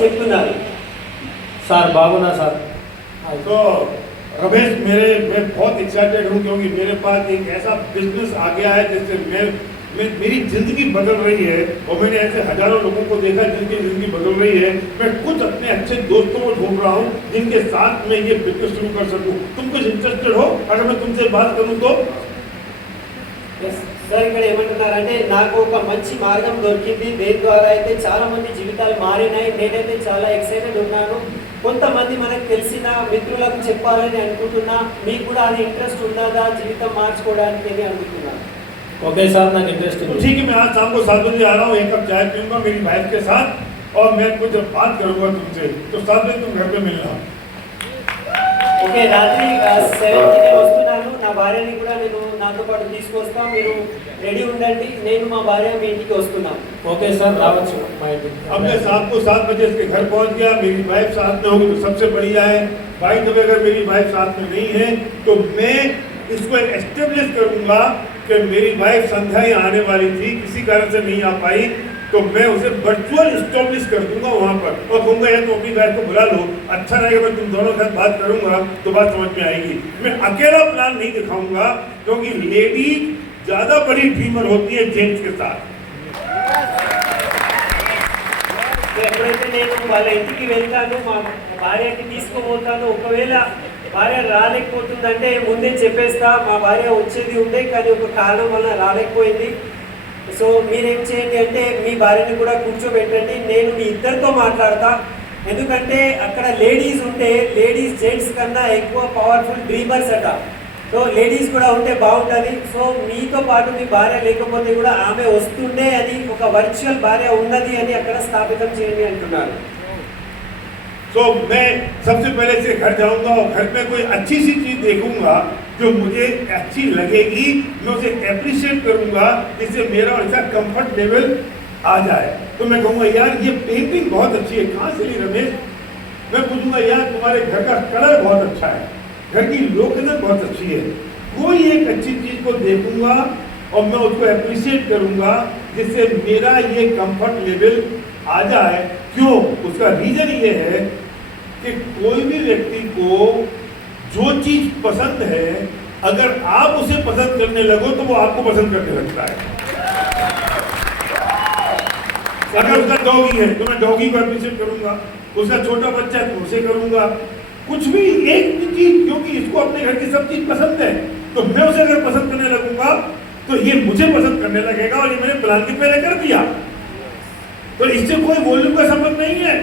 చెప్తున్నారు సార్ బాగున్నా సార్ तो रमेश मैं बहुत एक्साइटेड हूँ क्योंकि मेरे पास एक ऐसा बिजनेस आ गया है जिससे मेरी ज़िंदगी बदल रही है और मैंने ऐसे हजारों लोगों को देखा जिनकी ज़िंदगी बदल रही है। मैं कुछ अपने अच्छे दोस्तों को ढूंढ रहा हूँ जिनके साथ मैं ये बिजनेस शुरू कर सकूँ। तुम कुछ इंटरेस्टेड हो अगर मैं तुमसे बात करूँ तो? సార్ ఇక్కడ ఏమంటున్నారంటే నాకు ఒక మంచి మార్గం దొరికింది, దేని ద్వారా అయితే చాలా మంది జీవితాలు మారినాయి. నేనైతే చాలా ఎక్సైటెడ్ ఉన్నాను. కొంతమంది మనకు తెలిసిన మిత్రులకు చెప్పాలని అనుకుంటున్నా. మీకు కూడా అది ఇంట్రెస్ట్ ఉన్నదా జీవితం మార్చుకోవడానికి అని అనుకుంటున్నాను. ओके साहब నాకు ఇంట్రెస్ట్ तो ठीक है, मैं आज शाम को 7 बजे आ रहा हूँ, एक कप चाय पीऊंगा मेरी वाइफ के साथ और मैं कुछ बात करूंगा तुमसे, तो 7 बजे तुम घर पे मिलना। ఓకే, రాత్రి 7కి నేను వస్తున్నాను. నా భార్యని కూడా నేను నాతో పాటు తీసుకొస్తా. మీరు రెడీ ఉండండి, నేను మా భార్య మీ ఇంటికి వస్తున్నాను. ఓకే సార్ రావచ్చు మా ఇంటికి. अब मैं शाम को 7 बजे इसके घर पहुंच गया, मेरी वाइफ साथ में होगी तो सबसे बढ़िया है। बाई द वे अगर मेरी वाइफ साथ में नहीं है तो मैं इसको एस्टेब्लिश करूंगा कि मेरी वाइफ संध्या ही आने वाली थी, किसी कारण से नहीं आ पाई, तो मैं उसे वर्चुअल एस्टेब्लिश कर दूंगा वहां पर और कहूंगा यार तुम अपनी वाइफ को बुला लो, अच्छा रहेगा। मैं तुम दोनों के साथ बात करूंगा तो बात समझ में आएगी। मैं अकेला प्लान नहीं दिखाऊंगा क्योंकि लेडी ज्यादा बड़ी ड्रीमर होती है जेंट्स के साथ। ఎప్పుడైతే నేను వాళ్ళ ఇంటికి వెళ్తాను, మా భార్యకి తీసుకుపోతాను, ఒకవేళ భార్య రాలేకపోతుందంటే ముందే చెప్పేస్తా. మా భార్య వచ్చేది ఉండే కానీ ఒక కారణం వల్ల రాలేకపోయింది. సో మీరేం చేయండి అంటే మీ భార్యని కూడా కూర్చోబెట్టండి, నేను మీ ఇద్దరితో మాట్లాడతా. ఎందుకంటే అక్కడ లేడీస్ ఉంటే లేడీస్ జెంట్స్ కన్నా ఎక్కువ పవర్ఫుల్ డ్రీమర్స్ అట. సో లేడీస్ కూడా ఉంటే బాగుంటుంది. సో మీతో పాటు మీ భార్య లేకపోతే కూడా ఆమె వస్తుండే అని ఒక వర్చువల్ భార్య ఉన్నది అని అక్కడ స్థాపితం చేయండి అంటున్నారు. तो मैं सबसे पहले से घर जाऊंगा और घर में कोई अच्छी सी चीज देखूंगा जो मुझे अच्छी लगेगी, मैं उसे एप्रिशिएट करूंगा जिससे मेरा ऐसा कंफर्ट लेवल आ जाए। तो मैं कहूँगा यार ये पेंटिंग बहुत अच्छी है, कहाँ से ली रमेश? मैं पूछूंगा यार तुम्हारे घर का कलर बहुत अच्छा है, घर की लोकेशन बहुत अच्छी है। कोई एक अच्छी चीज को देखूंगा और मैं उसको एप्रिशिएट करूंगा जिससे मेरा ये कंफर्ट लेवल आ जाए। क्यों? उसका रीजन ये है कि कोई भी व्यक्ति को जो चीज पसंद है अगर आप उसे पसंद करने लगो तो वो आपको पसंद करने लगता है। अगर उसका डॉगी है तो मैं डॉगी को अप्रिशिएट करूंगा, उसका छोटा बच्चा है तो उसे करूंगा। कुछ भी एक भी चीज, क्योंकि इसको अपने घर की सब चीज पसंद है तो मैं उसे अगर पसंद करने लगूंगा तो ये मुझे पसंद करने लगेगा और ये मैंने प्लान के पहले कर दिया। तो इससे कोई वॉल्यूम का संबंध नहीं है,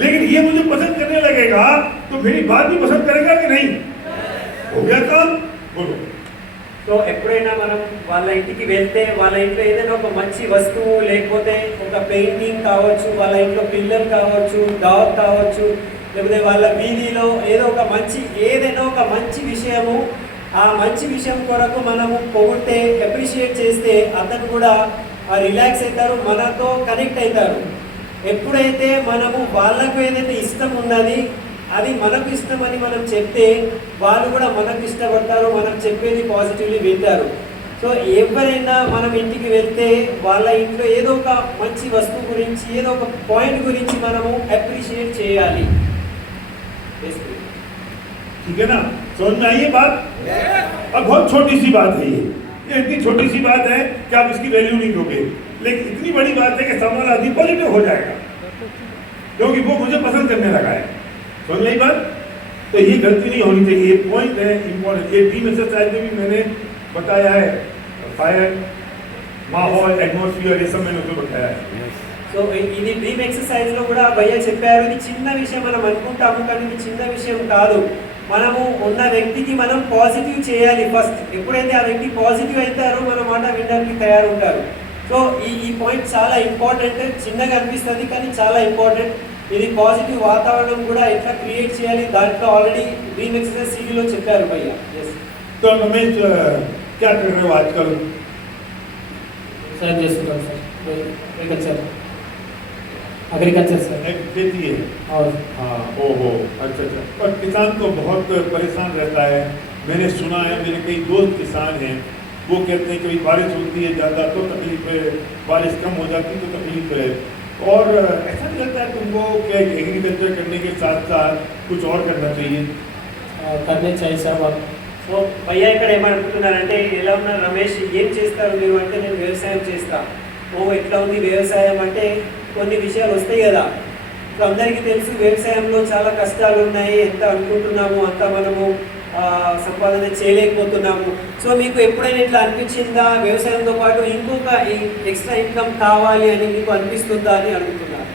लेकिन ये मुझे पसंद करने लगेगा तो मेरी बात भी पसंद करेगा कि नहीं? हो गया काम? बोलो। సో ఎప్పుడైనా మనం వాళ్ళ ఇంటికి వెళ్తే వాళ్ళ ఇంట్లో ఏదైనా ఒక మంచి వస్తువు లేకపోతే ఒక పెయింటింగ్ కావచ్చు, వాళ్ళ ఇంట్లో పిల్లలు కావచ్చు, డాగ్ కావచ్చు, లేకపోతే వాళ్ళ వీధిలో ఏదో ఒక మంచి ఏదైనా ఒక మంచి విషయము, ఆ మంచి విషయం కొరకు మనము పొగిడితే అప్రిషియేట్ చేస్తే అతను కూడా రిలాక్స్ అవుతారు, మనతో కనెక్ట్ అవుతారు. ఎప్పుడైతే మనము వాళ్ళకు ఏదైతే ఇష్టం ఉన్నది అది మనకు ఇష్టమని మనం చెప్తే వాళ్ళు కూడా మనకు ఇష్టపడతారు, మనం చెప్పేది పాజిటివ్లీ వింటారు. సో ఎవరైనా మనం ఇంటికి వెళ్తే వాళ్ళ ఇంట్లో ఏదో ఒక మంచి వస్తువు గురించి ఏదో ఒక పాయింట్ గురించి మనము అప్రిషియేట్ చేయాలి. ठीक है ना? समझ में आई ये बात? अब बहुत छोटी सी बात है ये इतनी छोटी सी बात है कि आप इसकी वैल्यू नहीं दोगे, लेकिन इतनी बड़ी बात है कि सामने आदमी पॉजिटिव हो जाएगा क्योंकि वो मुझे पसंद करने लगा है। समझ में आई बात? तो ये गलती नहीं होनी चाहिए, ये पॉइंट है इम्पोर्टेंट। ये ड्रीम एक्सरसाइज में भी मैंने बताया है, फायर माहौल एटमॉस्फियर ये सब मैंने उसमें बताया है। సో ఇది డ్రీమ్ ఎక్సర్సైజ్లో కూడా భయ్య చెప్పారు. ఇది చిన్న విషయం మనం అనుకుంటాము కానీ ఇది చిన్న విషయం కాదు. మనము ఉన్న వ్యక్తికి మనం పాజిటివ్ చేయాలి ఫస్ట్. ఎప్పుడైతే ఆ వ్యక్తి పాజిటివ్ అవుతారో మన మాట వినడానికి తయారు ఉంటారు. సో ఈ పాయింట్ చాలా ఇంపార్టెంట్. చిన్నగా అనిపిస్తుంది కానీ చాలా ఇంపార్టెంట్. ఇది పాజిటివ్ వాతావరణం కూడా ఎట్లా క్రియేట్ చేయాలి దాంట్లో ఆల్రెడీ డ్రీమ్ ఎక్సర్సైజ్ సిరీలో చెప్పారు భయ్య. तो रमेश क्या कर रहे हो आजकल? సార్ చేస్తున్నాను సార్ एग्रीकल्चर सर। खेती है और हाँ, ओहो अच्छा अच्छा। पर किसान तो बहुत परेशान रहता है, मैंने सुना है, मेरे कई दोस्त किसान हैं, वो कहते हैं कि भाई बारिश होती है ज़्यादा तो तकलीफ है, बारिश कम हो जाती तो तकलीफ है। और ऐसा नहीं लगता है तुमको क्या एग्रीकल्चर करने के साथ साथ कुछ और करना चाहिए? करने चाहिए సార్ వాళ్ళు. సో భయ్య ఇక్కడ ఏమనుకుంటున్నారంటే, ఎలా ఉన్నారు రమేష్, ఏం చేస్తారు మీరు అంటే, నేను వ్యవసాయం చేస్తా. ఓ ఎట్లా ఉంది వ్యవసాయం అంటే, కొన్ని విషయాలు వస్తాయి కదా. ఇప్పుడు అందరికీ తెలుసు వ్యవసాయంలో చాలా కష్టాలు ఉన్నాయి, ఎంత అనుకుంటున్నాము అంత మనము సంపాదన చేయలేకపోతున్నాము. సో మీకు ఎప్పుడైనా ఇట్లా అనిపించిందా, వ్యవసాయంతో పాటు ఇంకొక ఎక్స్ట్రా ఇన్కమ్ కావాలి అని మీకు అనిపిస్తుందా అని అడుగుతున్నారు.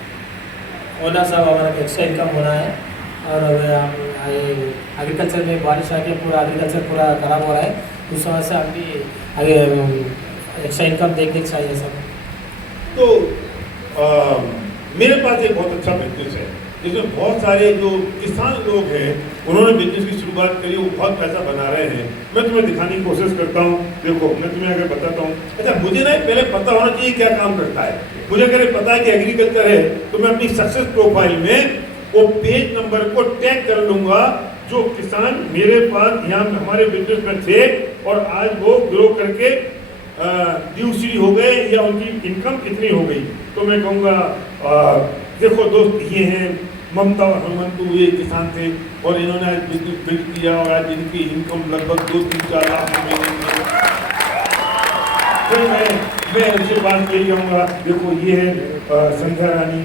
होना साहब हमारा एक्स्ट्रा इनकम होना है और एग्रीकल्चर में बारिश आके पूरा एग्रीकल्चर पूरा खराब हो रहा है. उस वजह से हम भी आगे एक्स्ट्रा इनकम देखने चाहिए सब. तो मेरे पास एक बहुत अच्छा बिजनेस है जिसमें बहुत सारे जो किसान लोग हैं उन्होंने बिजनेस की शुरुआत करी, वो बहुत पैसा बना रहे हैं. मैं तुम्हें दिखाने की कोशिश करता हूँ. देखो मैं तुम्हें अगर बताता हूँ, अच्छा मुझे ना पहले पता होना चाहिए क्या काम करता है. मुझे अगर पता है कि एग्रीकल्चर है तो मैं अपनी सक्सेस प्रोफाइल में वो पेज नंबर को टैग कर लूँगा जो किसान मेरे पास यहाँ हमारे बिजनेस में थे और आज वो ग्रो करके ड्यूसी हो गए या उनकी इनकम इतनी हो गई. तो मैं कहूँगा देखो दोस्त, ये हैं ममता और हनुमंतु, ये किसान थे और इन्होंने आज बिजनेस बिल्ड किया और आज इनकी इनकम लगभग 2-3-4 लाख महीने की. फिर मैं उनसे बात यही कहूँगा, देखो ये है संध्या रानी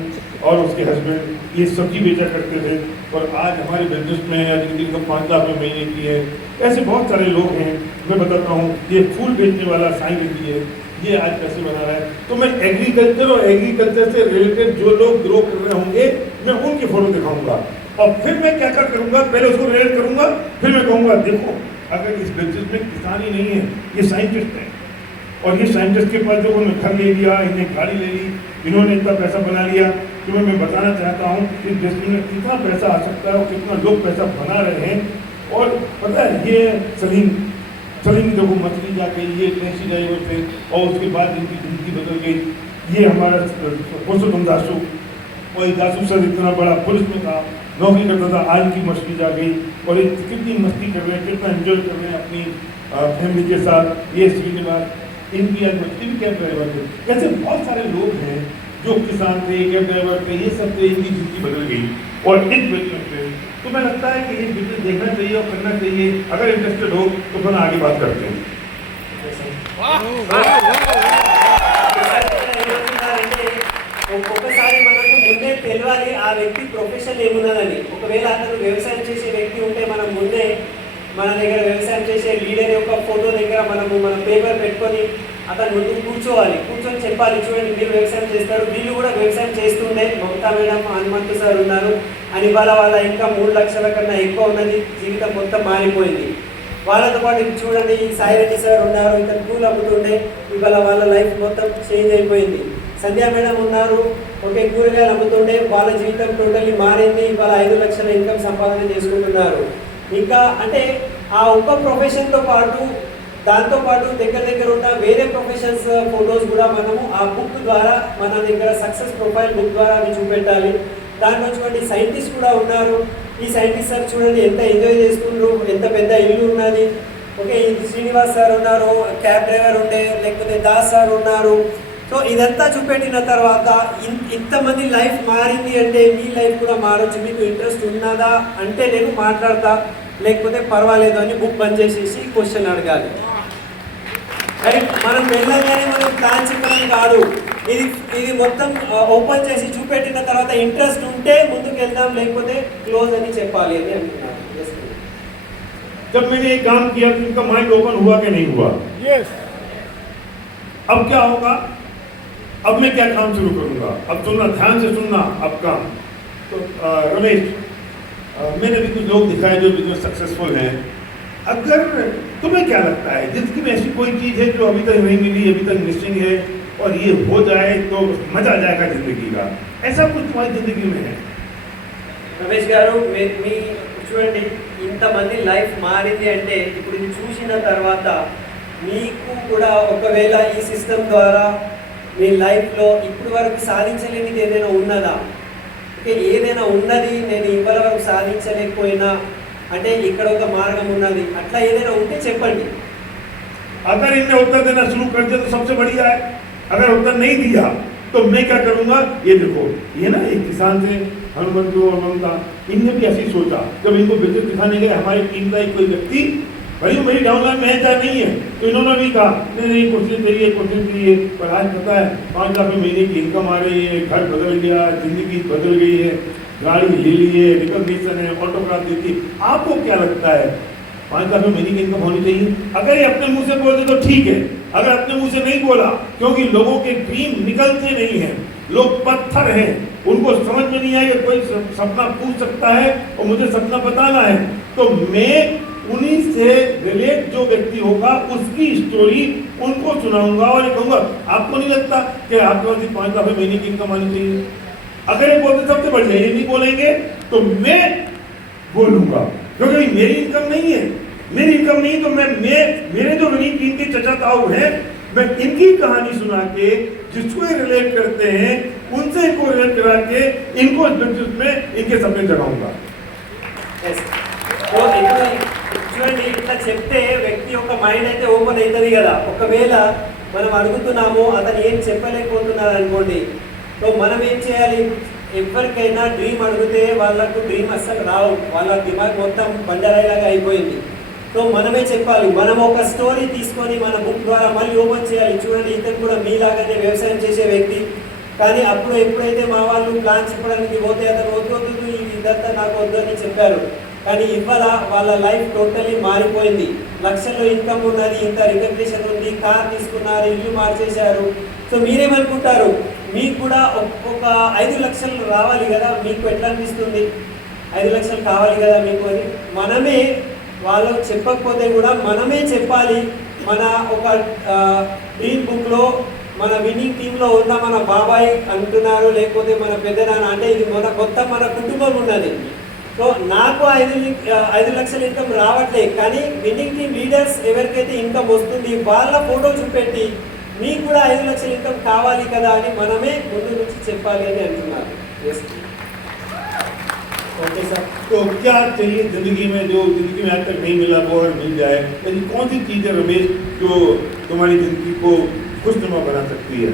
और उसके हस्बैंड, ये सब्जी बेचा करते थे और आज हमारे बिजनेस में आज इनकी इनकम 5 लाख महीने की है. ऐसे बहुत सारे लोग हैं. मैं बताता हूँ, ये फूल बेचने वाला साईं रेड्डी है, ये आज पैसे बना रहा है. तो मैं एग्रीकल्चर और एग्रीकल्चर से रिलेटेड जो लोग ग्रो कर रहे होंगे मैं उनकी फोटो दिखाऊंगा और फिर मैं क्या क्या करूंगा, पहले उसको रिलेट करूंगा, फिर मैं कहूंगा देखो अगर इस बिजनेस में किसान ही नहीं है, ये साइंटिस्ट है और ये साइंटिस्ट के पास जो उन्होंने घर ले लिया, इन्हें गाड़ी ले ली, इन्होंने इतना पैसा बना लिया. तो मैं बताना चाहता हूँ कि बिजनेस में कितना पैसा आ सकता है और कितना लोग पैसा बना रहे हैं. और पता है ये सलीम देखो मछली जा गई, ये टैक्सी ड्राइवर थे और उसके बाद इनकी जिंदगी बदल गई. ये हमारा पुरुषोत्तम दासू, और दासू सर इतना बड़ा पुलिस में था, नौकरी करता था, आज की मछली जा गई और ये कितनी मस्ती कर रहे हैं, कितना एंजॉय कर रहे हैं अपनी फैमिली के साथ. ये श्रीनिवास, इनकी आज मछली भी कैब ड्राइवर थे. ऐसे बहुत सारे लोग हैं जो किसान थे, कैब ड्राइवर थे, ये सब थे, इनकी जिंदगी बदल गई और इस बिजनेस में. तो मैं लगता है कि ये बिजनेस देखना चाहिए और करना चाहिए. अगर इंटरेस्टेड हो तो फिर आगे बात करते हैं. ఒక్కొక్కసారి మనకు ముందే తెలియాలి ఆ వ్యక్తి ప్రొఫెషన్ ఏమున్నదని. ఒకవేళ అతను వ్యవసాయం చేసే వ్యక్తి ఉంటే మనం ముందే మన దగ్గర వ్యవసాయం చేసే లీడర్ యొక్క ఫోటో దగ్గర మనము మన పేపర్ పెట్టుకొని అతను ముందు కూర్చొని చెప్పాలి, చూడండి మీరు వ్యవసాయం చేస్తారు, వీళ్ళు కూడా వ్యవసాయం చేస్తుండే, మమతా మేడం, హనుమంతు సార్ ఉన్నారు అని. ఇవాళ వాళ్ళ ఇంకా 3 లక్షల కన్నా ఎక్కువ ఉన్నది, జీవితం మొత్తం మారిపోయింది. వాళ్ళతో పాటు చూడండి సాయి రెడ్డి సార్ ఉన్నారు, ఇతను పూలు అమ్ముతుండే, ఇవాళ వాళ్ళ లైఫ్ మొత్తం చేంజ్ అయిపోయింది. సంధ్యా మేడం ఉన్నారు, ఒకే కూరగాయలు అమ్ముతుండే, వాళ్ళ జీవితం టోటల్లీ మారింది, ఇవాళ 5 లక్షల ఇన్కమ్ సంపాదన చేసుకుంటున్నారు. ఇంకా అంటే ఆ ఒక్క ప్రొఫెషన్తో పాటు దాంతోపాటు దగ్గర ఉన్న వేరే ప్రొఫెషన్స్ ఫొటోస్ కూడా మనము ఆ బుక్ ద్వారా మన దగ్గర సక్సెస్ ప్రొఫైల్ బుక్ ద్వారా అవి చూపెట్టాలి. దాంట్లో చూడండి సైంటిస్ట్ కూడా ఉన్నారు. ఈ సైంటిస్ట్ సార్ చూడండి ఎంత ఎంజాయ్ చేస్తున్నారు, ఎంత పెద్ద ఇల్లు ఉన్నది. ఓకే, శ్రీనివాస్ సార్ ఉన్నారు, క్యాబ్ డ్రైవర్ ఉండే, లేకపోతే దాస్ సార్ ఉన్నారు. సో ఇదంతా చూపెట్టిన తర్వాత ఇంతమంది లైఫ్ మారింది అంటే మీ లైఫ్ కూడా మారొచ్చు. మీకు ఇంట్రెస్ట్ ఉన్నదా అంటే నేను మాట్లాడతా, లేకపోతే పర్వాలేదు అని బుక్ బంద్ చేసేసి క్వశ్చన్ అడగాలి. రైట్, మనం వెళ్ళగానే మనం ప్లాన్ చెప్పడం కాదు, ఇది మొత్తం ఓపెన్ చేసి చూపెట్టిన తర్వాత ఇంట్రెస్ట్ ఉంటే ముందుకు వెళ్దాం, లేకపోతే క్లోజ్ అని చెప్పాలి అని అంటున్నాను. जब मैंने ये काम किया तो उनका माइंड ओपन हुआ कि नहीं हुआ? यस. अब क्या होगा? अब मैं क्या काम शुरू करूंगा? अब सुनना, ध्यान से सुनना. अब काम तो रमेश, मैंने भी कुछ लोग दिखाए जो बिजनेस सक्सेसफुल हैं. अगर तुम्हें क्या लगता है जिसकी में ऐसी कोई चीज़ है जो अभी तक नहीं मिली, अभी तक मिसिंग है और ये हो जाए तो मजा आ जाएगा जिंदगी का, ऐसा कुछ तुम्हारी जिंदगी में है? రమేష్ గారు, మీ చూడండి ఇంతమంది లైఫ్ మారింది అంటే ఇప్పుడు ఇది చూసిన తర్వాత మీకు కూడా ఒకవేళ ఈ సిస్టమ్ ద్వారా మీ లైఫ్లో ఇప్పుడు వరకు సాధించలేనిది ఏదైనా ఉన్నదా? ఓకే, ఏదైనా ఉన్నది నేను ఇప్పటి వరకు సాధించలేకపోయినా అంటే ఇక్కడ ఒక మార్గం ఉన్నది, అట్లా ఏదైనా ఉంటే చెప్పండి. अगर इनने उत्तर देना शुरू कर दिया तो सबसे बढ़िया है. अगर उत्तर नहीं दिया तो मैं क्या करूंगा, ये देखो, ये ना एक किसान थे हनुमंतु और ममता, इनने भी ऐसी सोचा। जब इनको बिजनेस दिखाने गए हमारे टीम का एक कोई व्यक्ति, भाई मेरी डाउनलाइन मैनेजर नहीं है, तो इन्होंने भी कहा नहीं क्वेश्चन चाहिए, क्वेश्चन चाहिए। पर आज पता है 5 लाख महीने की इनकम आ रही है, घर बदल गया, जिंदगी बदल गई है, गाड़ी ले ली है, रिकॉग्निशन है, ऑटोग्राफ देती है। आपको क्या लगता है 5 लाख महीने की इनकम होनी चाहिए? अगर ये अपने मुंह से बोल दे तो ठीक है, अगर अपने मुंह से नहीं बोला, क्योंकि लोगों के ड्रीम निकलते नहीं हैं, लोग पत्थर हैं, उनको समझ में नहीं आएगा, कोई सपना पूछ सकता है और मुझे सपना बताना है, तो मैं उन्हीं से रिलेट जो व्यक्ति होगा उसकी स्टोरी उनको सुनाऊंगा और ये कहूंगा आपको नहीं लगता कि आपके पास 5 लाख महीने की इनकम आनी चाहिए? अगर ये बोलते सबसे बढ़िया, ये नहीं बोलेंगे तो मैं बोलूंगा, क्योंकि मेरी इनकम नहीं है, मेरी इनकम नहीं, तो मैं मेरे जो गरीब टीम के चचा ताऊ हैं, मैं इनकी कहानी सुना के जिसको रिलेट करते हैं उनसे इनको रिलेट करा के इनको बिजनेस में इनके सपने जगाऊंगा। చూడండి, ఇట్లా చెప్తే వ్యక్తి యొక్క మైండ్ అయితే ఓపెన్ అవుతుంది కదా. ఒకవేళ మనం అడుగుతున్నాము అతను ఏం చెప్పలేకపోతున్నారు అనుకోండి, సో మనం ఏం చేయాలి? ఎవరికైనా డ్రీమ్ అడిగితే వాళ్ళకు డ్రీమ్ అస్సలు రావు, వాళ్ళ దిమాగ్ మొత్తం బండరాయిలాగా అయిపోయింది. సో మనమే చెప్పాలి. మనం ఒక స్టోరీ తీసుకొని మన బుక్ ద్వారా మళ్ళీ ఓపెన్ చేయాలి. చూడండి, ఇతను కూడా మీలాగానే వ్యవసాయం చేసే వ్యక్తి, కానీ అప్పుడు ఎప్పుడైతే మా వాళ్ళు ప్లాన్ చెప్పడానికి పోతే అతను వద్దు ఇదంతా నాకు వద్దు అని చెప్పారు. కానీ ఇవాళ వాళ్ళ లైఫ్ టోటలీ మారిపోయింది. లక్షల్లో ఇన్కమ్ ఉన్నది, ఇంత రికగ్నిషన్ ఉంది, కార్ తీసుకున్నారు, ఇల్లు మార్చేశారు. సో మీరేమనుకుంటారు? మీకు కూడా ఒక 5 లక్షలు రావాలి కదా, మీకు ఎట్లా అనిపిస్తుంది? 5 లక్షలు కావాలి కదా మీకు అని మనమే, వాళ్ళు చెప్పకపోతే కూడా మనమే చెప్పాలి. మన ఒక డ్రీమ్ బుక్లో మన విన్నింగ్ టీంలో ఉన్న మన బాబాయ్ అంటున్నారు, లేకపోతే మన పెద్దనాన్న, అంటే ఇది మొత్తం మన కుటుంబం ఉన్నది. సో నాకు 5 లక్షల ఇన్కమ్ రావట్లేదు, కానీ విన్నింగ్ టీమ్ లీడర్స్ ఎవరికైతే ఇన్కమ్ వస్తుంది వాళ్ళ ఫోటో చూపెట్టి మీకు కూడా 5 లక్షల ఇన్కమ్ కావాలి కదా అని మనమే ముందు నుంచి చెప్పాలి అని అంటున్నారు. ओके सर, तो क्या चाहिए जिंदगी में जो जिंदगी में आज तक नहीं मिला वो और मिल जाए? यानी कौन सी चीज़ है रमेश जो तुम्हारी जिंदगी को खुशनुमा बना सकती है?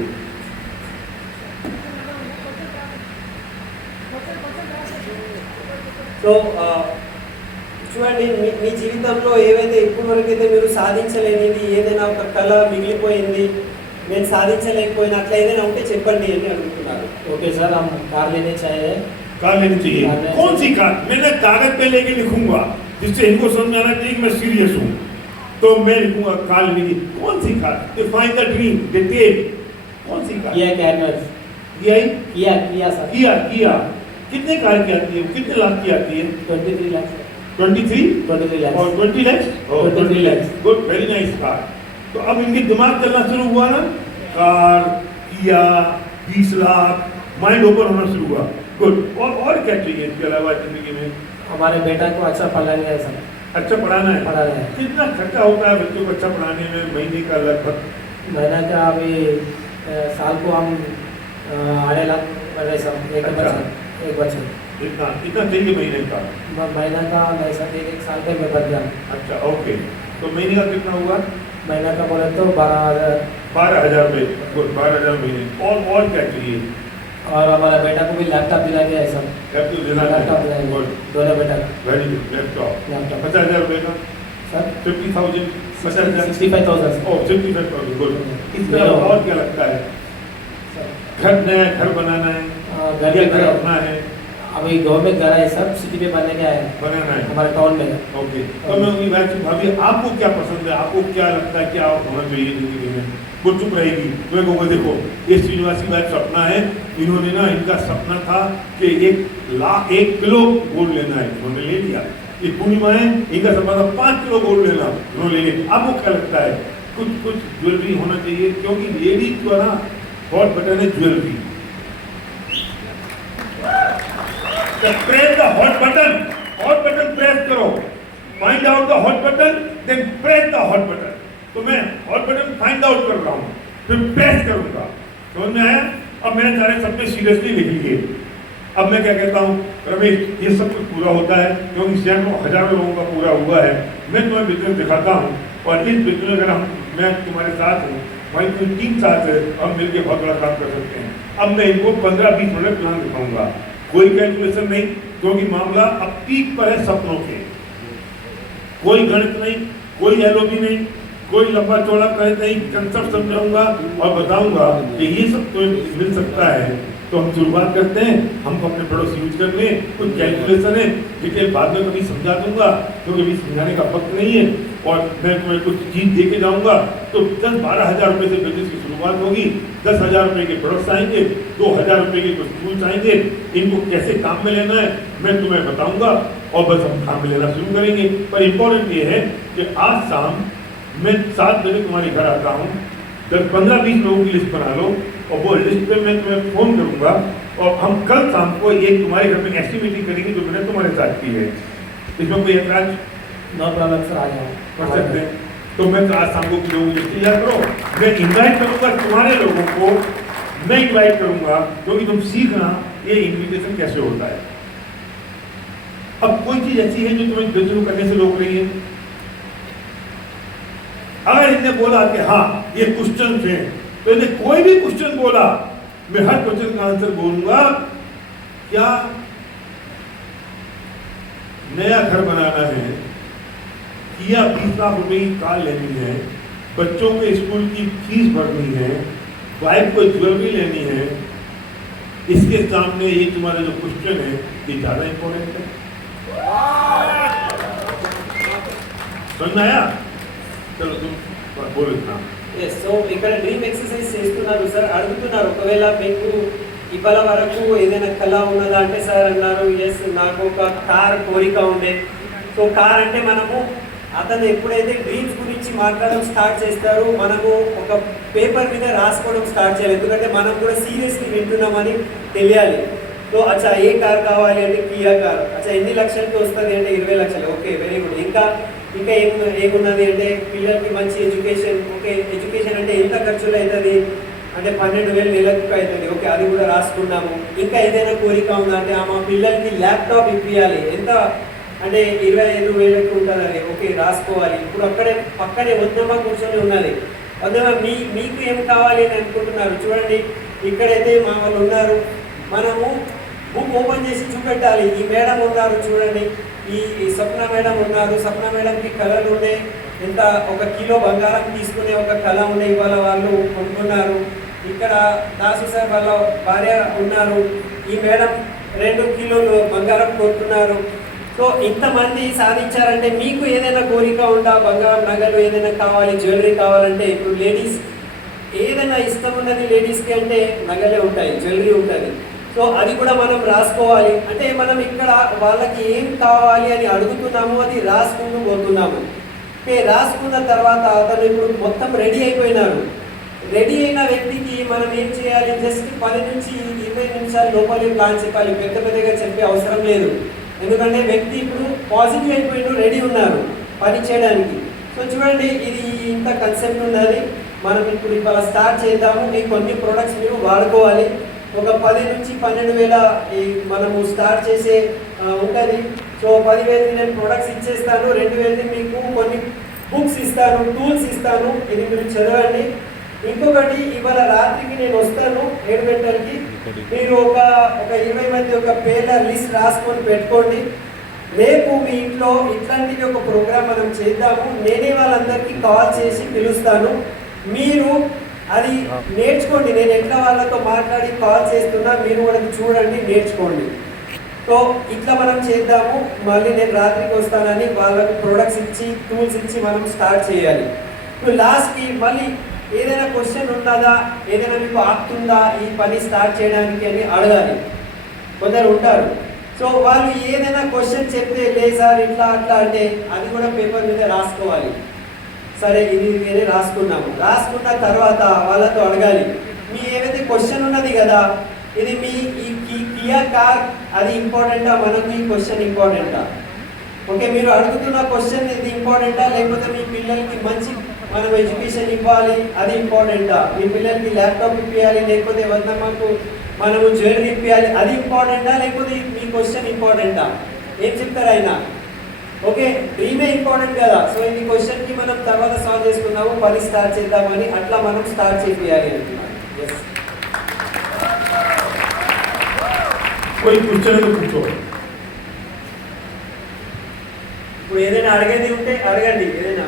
సో చూడండి, మీ జీవితంలో ఏవైతే ఇప్పటి వరకైతే మీరు సాధించలేనిది, ఏదైనా ఒక కళ మిగిలిపోయింది, నేను సాధించలేకపోయినా అట్లా ఏదైనా ఉంటే చెప్పండి అని అడుగుతున్నారు. ओके सर, हम कार लेने चाहिए। कार लेनी चाहिए। कौन सी कार? मैंने कागज पे लेके लिखूंगा जिससे इनको समझ आना चाहिए कि मैं सीरियस हूँ, तो मैं लिखूंगा कार लेनी चाहिए। कौन सी car? Define the dream, detail. कौन सी कार? किया कैरियर। किया सर। किया कितने कार की आती है, कितने लाख की आती है? 23 लाख। 23 लाख और 20 लाख। 23 lakh. Good, very nice car. तो अब इनके दिमाग चलना शुरू हुआ ना, कार, किया, 20 लाख, माइंड ओपन होना शुरू हुआ। गुड। और क्या चाहिए इसके अलावा जिंदगी में? हमारे बेटा को अच्छा पढ़ाना है सर। अच्छा पढ़ाना है। पढ़ाना है। कितना खर्चा होता है बच्चों को अच्छा पढ़ाने में महीने का? लगभग महीना का अभी साल को हम 2.5 लाख पढ़े सर। एक बच्चा इतना चाहिए महीने का? महीना का नहीं सर, 1 साल पे मैं बच गया। अच्छा, ओके। तो महीने का कितना हुआ? महीना का बोले तो 12,000। 12,000 में। गुड, 12,000 महीने। और क्या चाहिए? और हमारा बेटा को भी लैपटॉप दिला गया है सर। लैपटॉप दिला दिलाएंगे दोनों बेटा। Very good. लैपटॉप 50,000 रुपये का सर। 50,000 50,000 65,000। ओह 65,000। गुड। इसके अलावा और क्या लगता है? घर नया घर बनाना है, घर अपना है? अभी गाँव में घर है सब, सिटी में बनने का है, बनाना है हमारे टाउन में। ओके। तो मैं उनकी बात भाभी आपको क्या पसंद है, आपको क्या लगता है क्या होना चाहिए जिंदगी में? वो चुप रहेगी। मैं कहूँगा देखो ये श्रीनिवासी भाई सपना है, इन्होंने ना इनका सपना था कि 1 किलो गोल्ड लेना है, उन्होंने ले लिया। ये पूर्णिमा है, इनका सपना था 5 किलो गोल्ड लेना, उन्होंने ले लिया। आपको क्या लगता है? कुछ ज्वेलरी होना चाहिए, क्योंकि लेडीज जो है ना हॉट बटन है jewellery. Press the hot button press करो। Find out the hot button, then press the hot button. तो मैं हॉट बटन फाइंड आउट कर रहा हूँ, फिर प्रेस करूंगा। समझ में आया? अब मैंने सारे सपने सीरियसली लिख लिए। अब मैं क्या कहता हूँ, रमेश ये सब कुछ पूरा होता है क्योंकि सैकड़ों हजारों लोगों का पूरा हुआ है। मैं तुम्हें बिजनेस दिखाता हूँ और इस बिजनेस अगर मैं तुम्हारे साथ हूँ, हमारी पूरी टीम साथ है, हम मिलकर बहुत बड़ा काम कर सकते हैं। अब मैं इनको 15-20 मिनट प्लान दिखाऊंगा, कोई कैलकुलेशन नहीं, क्योंकि मामला अब पीक पर है सपनों के, कोई गणित नहीं, कोई एलओबी नहीं, कोई लंबा चौड़ा गणित नहीं, कंसेप्ट समझाऊंगा और बताऊंगा कि ये सब तो मिल सकता है। तो हम शुरुआत करते हैं, हम अपने पड़ोस यूज कर लें, कुछ कैलकुलेशन है डिटेल बाद में कभी समझा दूंगा, क्योंकि अभी समझाने का वक्त नहीं है। और मैं तुम्हें कुछ चीज दे के जाऊंगा, तो 10-12 हज़ार रुपये से बिजनेस की शुरुआत होगी, 10,000 रुपये के प्रोडक्ट्स आएंगे, 2,000 रुपये के कुछ टूल्स आएंगे, इनको कैसे काम में लेना है मैं तुम्हें बताऊंगा और बस हम काम में लेना शुरू करेंगे। पर इम्पोर्टेंट ये है कि आज शाम मैं 7 बजे तुम्हारे घर आता हूँ, 15-20 लोगों की लिस्ट बना लो और वो लिस्ट पे मैं तुम्हें फ़ोन करूँगा और हम कल शाम को एक तुम्हारे घर में ऐसी मीटिंग करेंगे जो मैंने तुम्हारे साथ की है। इसमें कोई ऐतराज? नो प्रॉब्लम सर, आ जाओ कर सकते हैं। तो मैं आज शाम को लोगों की लिस्ट तैयार करो, मैं इन्वाइट करूँगा तुम्हारे लोगों को, मैं इन्वाइट करूँगा, क्योंकि तुम सीखना ये इन्विटेशन कैसे होता है। अब कोई चीज़ ऐसी है जो तुम्हें बिजनेस करने से रोक रही है? अगर इनने बोला कि हाँ ये क्वेश्चन थे, तो इन्हें कोई भी क्वेश्चन बोला, मैं हर क्वेश्चन का आंसर बोलूंगा। क्या नया घर बनाना है, या 20 लाख रुपए की कार लेनी है, बच्चों के स्कूल की फीस भरनी है, वाइफ को ज्वेलरी लेनी है, इसके सामने ये तुम्हारा जो क्वेश्चन है ये ज्यादा इंपॉर्टेंट है। समझ में आया? चलो तुम बोलो इतना। ఎస్ సో ఇక్కడ డ్రీమ్ ఎక్సర్సైజ్ చేస్తున్నారు సార్, అడుగుతున్నారు ఒకవేళ మీకు ఇవాళ వరకు ఏదైనా కళ ఉన్నదా అంటే సార్ అన్నారు ఎస్ నాకు ఒక కార్ కోరిక ఉండే. సో కార్ అంటే మనము అతను ఎప్పుడైతే డ్రీమ్స్ గురించి మాట్లాడడం స్టార్ట్ చేస్తారో మనము ఒక పేపర్ మీద రాసుకోవడం స్టార్ట్ చేయాలి, ఎందుకంటే మనం కూడా సీరియస్లీ వింటున్నామని తెలియాలి. సో అచ్చా ఏ కార్ కావాలి అంటే కియా కార్, అచ్చా ఎన్ని లక్షలకి వస్తుంది అంటే 20 లక్షలు, ఓకే వెరీ గుడ్. ఇంకా ఏమున్నది అంటే పిల్లలకి మంచి ఎడ్యుకేషన్, ఓకే ఎడ్యుకేషన్ అంటే ఎంత ఖర్చులు అవుతుంది అంటే 12,000 నెలకు అవుతుంది, ఓకే అది కూడా రాసుకున్నాము. ఇంకా ఏదైనా కోరిక ఉందా అంటే మా పిల్లలకి ల్యాప్టాప్ ఇప్పియాలి, ఎంత అంటే 25,000కి ఉంటుంది అది, ఓకే రాసుకోవాలి. ఇప్పుడు అక్కడే పక్కనే వద్దమ్మ కూర్చొని ఉన్నది, వద్దమ్మ మీకు ఏం కావాలి అని అనుకుంటున్నారు చూడండి. ఇక్కడైతే మా వాళ్ళు ఉన్నారు, మనము బుక్ ఓపెన్ చేసి చూపెట్టాలి. ఈ మేడం ఉన్నారు చూడండి, ఈ సప్న మేడం ఉన్నారు, సప్న మేడంకి కళలు ఉండే, ఎంత 1 కిలో బంగారం తీసుకునే ఒక కళ ఉండే, ఇవాళ వాళ్ళు కొనుక్కున్నారు. ఇక్కడ దాసు సార్ వాళ్ళ భార్య ఉన్నారు, ఈ మేడం 2 కిలోలు బంగారం కొనుక్కున్నారు. సో ఇంతమంది సాధించారంటే మీకు ఏదైనా కోరిక ఉందా, బంగారం నగలు ఏదైనా కావాలి, జ్యువెలరీ కావాలంటే ఇప్పుడు లేడీస్ ఏదైనా ఇష్టం ఉన్నది లేడీస్కి అంటే నగలే ఉంటాయి, జ్యువెలరీ ఉంటుంది. సో అది కూడా మనం రాసుకోవాలి. అంటే మనం ఇక్కడ వాళ్ళకి ఏం కావాలి అని అడుగుతున్నాము, అది రాసుకుంటూ పోతున్నాము. ఓకే రాసుకున్న తర్వాత అతను ఇప్పుడు మొత్తం రెడీ అయిపోయినారు. రెడీ అయిన వ్యక్తికి మనం ఏం చేయాలి, జస్ట్ 10 నుంచి 20 నిమిషాల లోపలే ప్లాన్ చెప్పాలి, పెద్ద పెద్దగా చెప్పే అవసరం లేదు. ఎందుకంటే వ్యక్తి ఇప్పుడు పాజిటివ్ అయిపోయిండు, రెడీ ఉన్నారు పని చేయడానికి. సో చూడండి ఇది ఇంత కన్సెప్ట్ ఉన్నది. మనం ఇప్పుడు ఇవాళ స్టార్ట్ చేద్దాము. ఈ కొన్ని ప్రొడక్ట్స్ మీరు వాడుకోవాలి. ఒక 10 నుంచి 12,000 మనము స్టార్ట్ చేసే ఉంటుంది. సో 10,000 నేను ప్రొడక్ట్స్ ఇచ్చేస్తాను, 2,000 మీకు కొన్ని బుక్స్ ఇస్తాను, టూల్స్ ఇస్తాను, ఇది మీరు చదవండి. ఇంకొకటి ఇవాళ రాత్రికి నేను వస్తాను 7 గంటలకి, మీరు ఒక 20 మంది ఒక పేర్ల లిస్ట్ రాసుకొని పెట్టుకోండి. రేపు మీ ఇంట్లో ఇట్లాంటివి ఒక ప్రోగ్రామ్ మనం చేద్దాము. నేనే వాళ్ళందరికీ కాల్ చేసి పిలుస్తాను, మీరు అది నేర్చుకోండి. నేను ఎట్లా వాళ్ళతో మాట్లాడి కాల్ చేస్తున్నా, మీరు కూడా చూడండి, నేర్చుకోండి. సో ఇట్లా మనం చేద్దాము. మళ్ళీ నేను రాత్రికి వస్తానని వాళ్ళకు ప్రొడక్ట్స్ ఇచ్చి టూల్స్ ఇచ్చి మనం స్టార్ట్ చేయాలి. ఇప్పుడు లాస్ట్కి మళ్ళీ ఏదైనా క్వశ్చన్ ఉన్నదా, ఏదైనా మీకు ఆపుతుందా ఈ పని స్టార్ట్ చేయడానికి అని అడగాలి. కొందరు ఉంటారు, సో వాళ్ళు ఏదైనా క్వశ్చన్ చెప్తే లే సార్ ఇట్లా అట్లా అంటే అది కూడా పేపర్ మీద రాసుకోవాలి. సరే ఇది వేరే రాసుకున్నాము, రాసుకున్న తర్వాత వాళ్ళతో అడగాలి, మీ ఏవైతే క్వశ్చన్ ఉన్నది కదా, ఇది మీ ఈ కియా కార్ అది ఇంపార్టెంటా, మనకు ఈ క్వశ్చన్ ఇంపార్టెంటా? ఓకే మీరు అడుగుతున్న క్వశ్చన్ ఇది ఇంపార్టెంటా, లేకపోతే మీ పిల్లలకి మంచి మనం ఎడ్యుకేషన్ ఇవ్వాలి అది ఇంపార్టెంటా, మీ పిల్లలకి ల్యాప్టాప్ ఇప్పించాలి, లేకపోతే వద్దమ్మకు మనము జ్యువెలరీ ఇప్పించాలి అది ఇంపార్టెంటా, లేకపోతే మీ క్వశ్చన్ ఇంపార్టెంటా? ఏం చెప్తారు ఆయన? ఓకే డ్రీమే ఇంపార్టెంట్ కదా. సో ఈ క్వశ్చన్కి మనం తర్వాత సాల్వ్ చేసుకుందాము, పని స్టార్ట్ చేద్దామని అట్లా మనం స్టార్ట్ చేయాలి అంటున్నాను. कोई क्वेश्चन है तो पूछो। ఇప్పుడు ఏదైనా అడిగేది ఉంటే అడగండి ఏదైనా।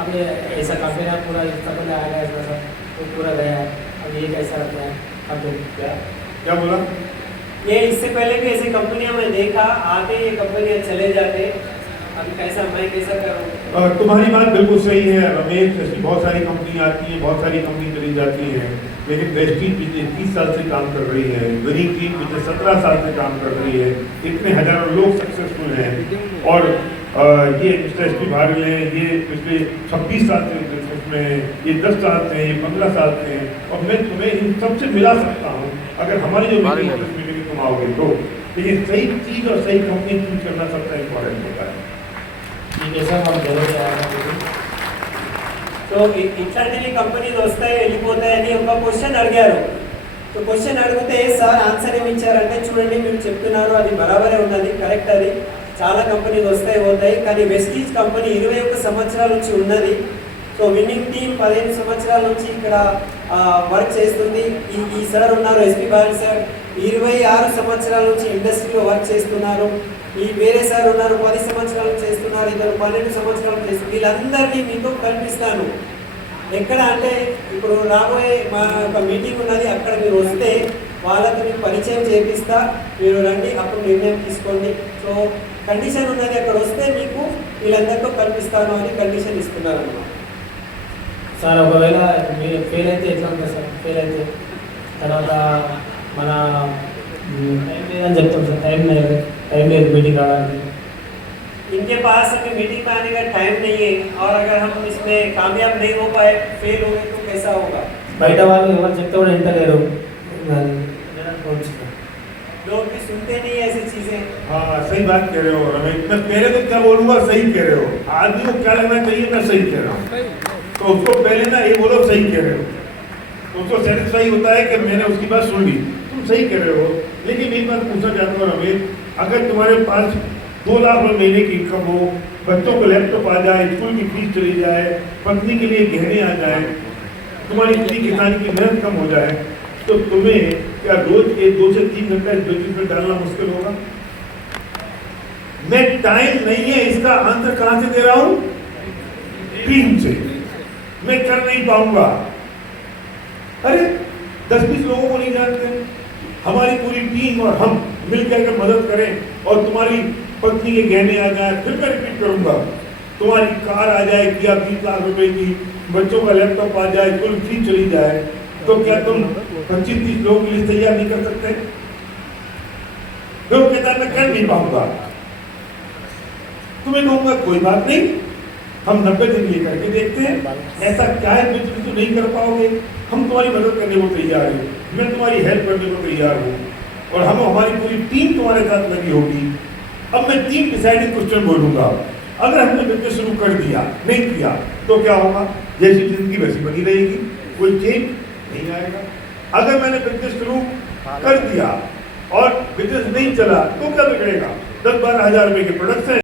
अब ये ऐसा कंपनी पूरा इसका पहले आ गया है सर, तो पूरा गया है, अब ये कैसा रहता है कंपनी? क्या बोला? ये इससे पहले भी ऐसी कंपनियां मैं देखा, आके ये कंपनियां चले जाते, अभी कैसा मैं कैसा करूँ? तुम्हारी बात बिल्कुल सही है रमेश, ऐसी बहुत सारी कंपनी आती है, बहुत सारी कंपनी चली जाती है, लेकिन वेस्टीज पिछले 30 साल से काम कर रही है, विनिंग टीम पिछले 17 साल से काम कर रही है, इतने हजारों लोग सक्सेसफुल हैं। और ये मिस्टर एस पी भागल हैं, ये पिछले 26 साल से बिजनेस में हैं, ये 10 साल से, ये 15 साल से हैं, और मैं तुम्हें इन सबसे मिला सकता हूँ अगर हमारी जो मीटिंग तुम आओगे तो। लेकिन सही चीज़ और सही कंपनी चूज करना सबसे इम्पोर्टेंट होता है। ठीक है सर, हम जरूर आएंगे। సో ఇట్లాంటివి కంపెనీలు వస్తాయి వెళ్ళిపోతాయి అని ఒక క్వశ్చన్ అడిగారు। సో క్వశ్చన్ అడిగితే సార్ ఆన్సర్ ఏమి ఇచ్చారంటే, చూడండి మీరు చెప్తున్నారు అది బరాబరే ఉన్నది, కరెక్ట్, అది చాలా కంపెనీలు వస్తాయి పోతాయి, కానీ వెస్టీజ్ కంపెనీ 21 సంవత్సరాల నుంచి ఉన్నది। సో విన్నింగ్ టీమ్ 15 సంవత్సరాల నుంచి ఇక్కడ వర్క్ చేస్తుంది। ఈ సార్ ఉన్నారు ఎస్పీ బాల్ సార్ 26 సంవత్సరాల నుంచి ఇండస్ట్రీలో వర్క్ చేస్తున్నారు। ఈ వేరే సార్ ఉన్నారు 10 సంవత్సరాలు చేస్తున్నారు, ఇద్దరు 12 సంవత్సరాలు చేస్తున్నారు। వీళ్ళందరినీ మీతో కల్పిస్తాను ఎక్కడ అంటే, ఇప్పుడు రాబోయే మా ఒక మీటింగ్ ఉన్నది, అక్కడ మీరు వస్తే వాళ్ళతో మీకు పరిచయం చేపిస్తా, మీరు రండి, అప్పుడు నిర్ణయం తీసుకోండి। సో కండిషన్ ఉన్నది, అక్కడ వస్తే మీకు వీళ్ళందరితో కల్పిస్తాను అని కండిషన్ ఇస్తున్నారు అన్నమాట। సార్ ఒకవేళ మీరు ఫెయిల్ అయితే ఎట్లా ఉంటుంది సార్? ఫెయిల్ అయితే తర్వాత మన టైం లేదని చెప్తాం సార్, टाइम లేదు मीटिंग आने। इनके पास अभी मीटिंग में आने का टाइम नहीं है, और अगर हम इसमें कामयाब नहीं हो पाए, फेल हो गए तो कैसा होगा? బయట వాళ్ళు ఎవరు చెప్తే కూడా ఇంటలేరు, लोग भी सुनते नहीं है ऐसी चीजें। हाँ सही बात कह रहे हो रमेश, मैं पहले तो क्या बोलूँगा, सही कह रहे हो। आदमी को क्या लगना चाहिए मैं सही कह रहा हूँ, तो उसको पहले ना ये बोलो सही कह रहे हो, तो उसको सेटिस्फाई होता है कि मैंने उसकी बात सुन ली, तुम सही कह रहे हो। लेकिन एक बात पूछना चाहता हूँ रमेश, अगर तुम्हारे पास 2 लाख रुपये महीने की इनकम हो, बच्चों को लैपटॉप आ जाए, स्कूल की फीस चली जाए, पत्नी के लिए गहने आ जाए, तुम्हारी इतनी किसानी की मेहनत कम हो जाए, तो तुम्हें क्या रोज के 2 से 3 घंटा इस बिजनेस में डालना मुश्किल होगा? मैं टाइम नहीं है इसका आंसर कहां से दे रहा हूं? टीम से। मैं कर नहीं पाऊंगा। अरे 10-20 लोगों को नहीं जानते, हमारी पूरी टीम और हम मिलकर के मदद करें और तुम्हारी पत्नी के गहने आ जाए, फिर मैं रिपीट करूंगा, तुम्हारी कार आ जाए क्या 20 लाख रुपए की, बच्चों का लैपटॉप आ जाए, कुल फीस चली जाए, तो क्या तुम 25-30 लोगों की लिस्ट तैयार नहीं कर सकते? लोग कहता है मैं कर नहीं पाऊंगा, तुम्हें कहूंगा कोई बात नहीं, हम 90 दिन ये करके देखते हैं, ऐसा क्या है जो तुम नहीं कर पाओगे, हम तुम्हारी मदद करने को तैयार हैं, मैं तुम्हारी हेल्प करने को तैयार हूँ, और हम हमारी पूरी टीम तुम्हारे साथ लगी होगी। अब मैं 3 डिसाइडिंग क्वेश्चन बोलूंगा, अगर हमने बिजनेस शुरू कर दिया, नहीं किया तो क्या होगा? जैसी जिंदगी वैसी बनी रहेगी, कोई चेंज नहीं आएगा। अगर मैंने बिजनेस शुरू कर दिया और बिजनेस नहीं चला तो क्या बिगड़ेगा? 10-12 हज़ार रुपए के प्रोडक्ट्स हैं,